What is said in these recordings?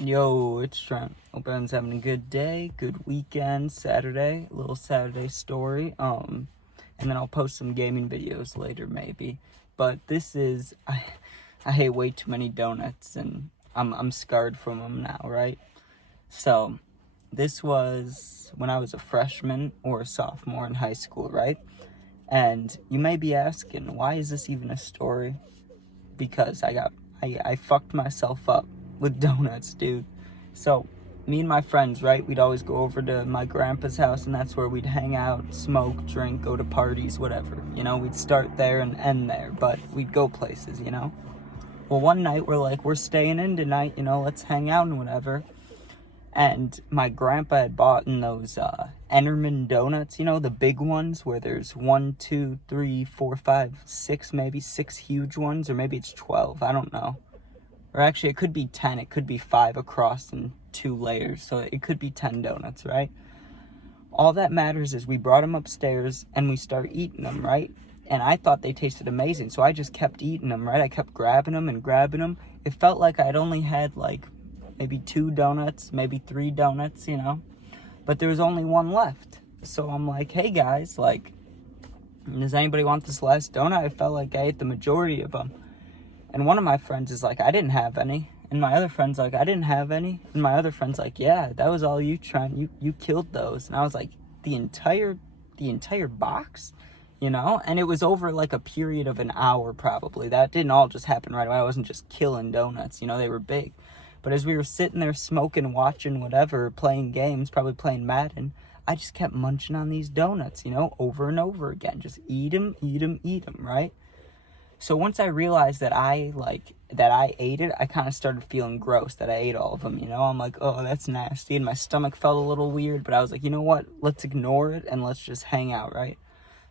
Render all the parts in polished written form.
Yo, it's Trent. Hope everyone's having a good day, good weekend, Saturday, a little Saturday story. And then I'll post some gaming videos later, maybe. But I hate way too many donuts, and I'm scarred from them now, right? So, this was when I was a freshman or a sophomore in high school, right? And you may be asking, why is this even a story? Because I fucked myself up with donuts, dude. So, me and my friends, right, we'd always go over to my grandpa's house, and that's where we'd hang out, smoke, drink, go to parties, whatever. We'd start there and end there, but we'd go places. Well, one night we're staying in tonight, let's hang out and whatever. And my grandpa had bought in those Enderman donuts, the big ones where there's 1, 2, 3, 4, 5, 6, maybe 6 huge ones, or maybe it's 12, I don't know. Or actually, it could be 10, it could be 5 across and 2 layers, so it could be 10 donuts, right? All that matters is we brought them upstairs and we started eating them, right? And I thought they tasted amazing, so I just kept eating them, right? I kept grabbing them and grabbing them. It felt like I'd only had maybe 2 donuts, maybe 3 donuts, but there was only 1 left. So I'm like, hey guys, does anybody want this last donut? I felt like I ate the majority of them. And one of my friends is like, I didn't have any. And my other friend's like, I didn't have any. And my other friend's like, yeah, that was all you trying. You killed those. And I was like, the entire box, And it was over a period of an hour probably. That didn't all just happen right away. I wasn't just killing donuts, they were big. But as we were sitting there smoking, watching whatever, playing games, probably playing Madden, I just kept munching on these donuts, over and over again. Just eat them, right? So once I realized that I ate it, I kind of started feeling gross that I ate all of them, I'm like, oh, that's nasty. And my stomach felt a little weird, but I was like, you know what? Let's ignore it and let's just hang out, right?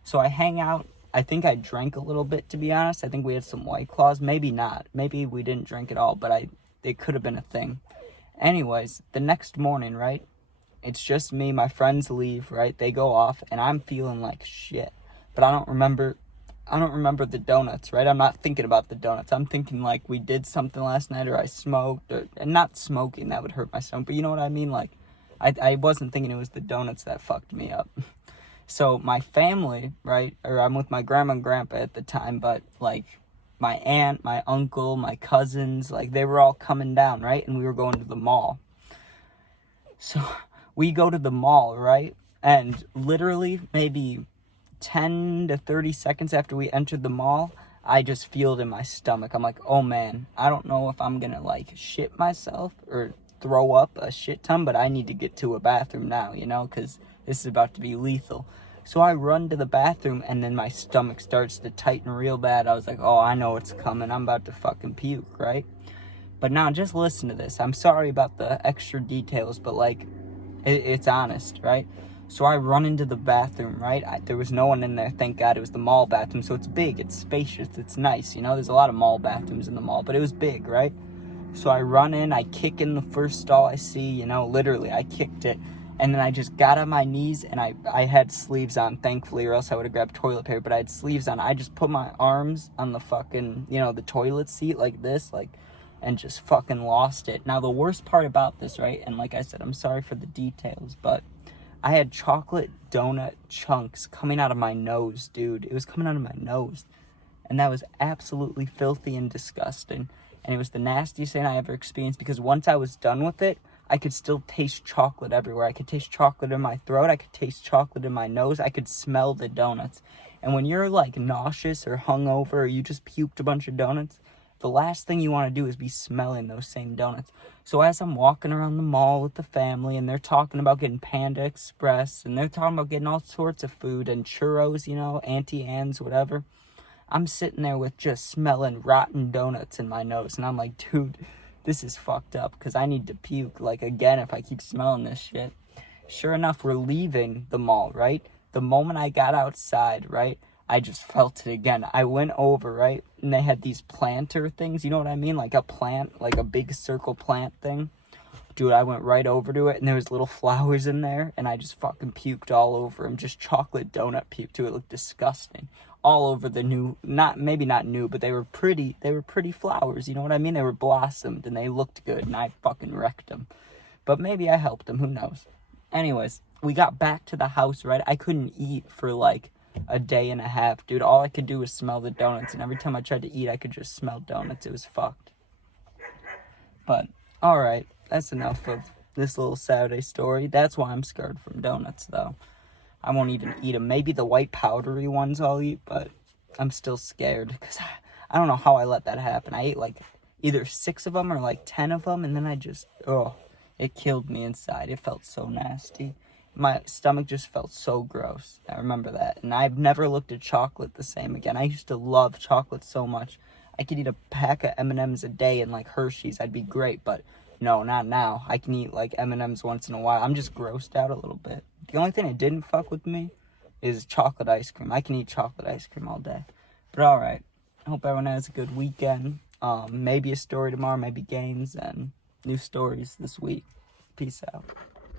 So I hang out. I think I drank a little bit, to be honest. I think we had some White Claws. Maybe not. Maybe we didn't drink at all, but it could have been a thing. Anyways, the next morning, right? It's just me. My friends leave, right? They go off, and I'm feeling like shit. But I don't remember the donuts, right? I'm not thinking about the donuts. I'm thinking we did something last night, or I smoked, and not smoking, that would hurt my stomach. But you know what I mean? I wasn't thinking it was the donuts that fucked me up. So my family, right? Or I'm with my grandma and grandpa at the time, but my aunt, my uncle, my cousins, they were all coming down, right? And we were going to the mall. So we go to the mall, right? And literally maybe 10 to 30 seconds after we entered the mall, I just feel it in my stomach. I'm like, oh man, I don't know if I'm gonna shit myself or throw up a shit ton, but I need to get to a bathroom now, because this is about to be lethal. So I run to the bathroom, and then my stomach starts to tighten real bad. I was like, oh, I know it's coming. I'm about to fucking puke, right? But now, just listen to this. I'm sorry about the extra details, but, it's honest, right? So I run into the bathroom, right? There was no one in there, thank God. It was the mall bathroom, so it's big, it's spacious, it's nice, There's a lot of mall bathrooms in the mall, but it was big, right? So I run in, I kick in the first stall I see, literally, I kicked it. And then I just got on my knees, and I had sleeves on, thankfully, or else I would have grabbed toilet paper, but I had sleeves on. I just put my arms on the fucking, the toilet seat like this, and just fucking lost it. Now, the worst part about this, right, and like I said, I'm sorry for the details, but I had chocolate donut chunks coming out of my nose, dude. It was coming out of my nose. And that was absolutely filthy and disgusting. And it was the nastiest thing I ever experienced, because once I was done with it, I could still taste chocolate everywhere. I could taste chocolate in my throat. I could taste chocolate in my nose. I could smell the donuts. And when you're nauseous or hungover, or you just puked a bunch of donuts, the last thing you want to do is be smelling those same donuts. So as I'm walking around the mall with the family, and they're talking about getting Panda Express, and they're talking about getting all sorts of food and churros, Auntie Anne's, whatever, I'm sitting there with just smelling rotten donuts in my nose. And I'm like, dude, this is fucked up, because I need to puke, again, if I keep smelling this shit. Sure enough, we're leaving the mall, right? The moment I got outside, right, I just felt it again. I went over, right, and they had these planter things, you know what I mean? Like a plant, like a big circle plant thing. dude, I went right over to it, and there was little flowers in there, and I just fucking puked all over them. Just chocolate donut puke, too. It looked disgusting. All over the new, maybe not new, but they were pretty flowers, you know what I mean? They were blossomed, and they looked good, and I fucking wrecked them. But maybe I helped them, who knows? Anyways, we got back to the house, right? I couldn't eat for, like, a day and a half, dude. All I could do was smell the donuts, and every time I tried to eat, I could just smell donuts. It was fucked. But, alright, that's enough of this little Saturday story. That's why I'm scared from donuts, though. I won't even eat them. Maybe the white powdery ones I'll eat, but I'm still scared, because I don't know how I let that happen. I ate, like, either 6 of them or, like, 10 of them, and then I just, it killed me inside. It felt so nasty. My stomach just felt so gross. I remember that. And I've never looked at chocolate the same again. I used to love chocolate so much. I could eat a pack of M&Ms a day and, like, Hershey's. I'd be great, but no, not now. I can eat, like, M&Ms once in a while. I'm just grossed out a little bit. The only thing that didn't fuck with me is chocolate ice cream. I can eat chocolate ice cream all day. But alright. I hope everyone has a good weekend. Maybe a story tomorrow, maybe games, and new stories this week. Peace out.